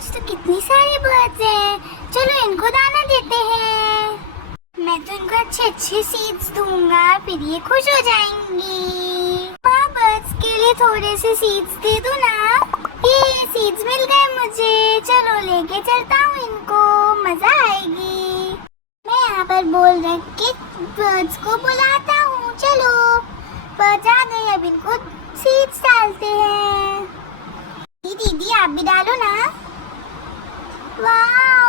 आज तो कितनी सारी बर्ड्स हैं। चलो इनको दाना देते हैं। मैं तो इनको अच्छे अच्छे सीड्स दूंगा, फिर ये खुश हो जाएंगी। माँ बर्ड्स के लिए थोड़े से सीड्स दे दो ना। ये सीड्स मिल गए मुझे, चलो लेके चलता हूँ इनको, मजा आएगी। मैं यहाँ पर बोल रख के बर्ड्स को बुलाता हूँ। चलो बर्ड्स आ गए, अब इनको सीड्स डालते हैं। दीदी आप भी डालो ना। वाह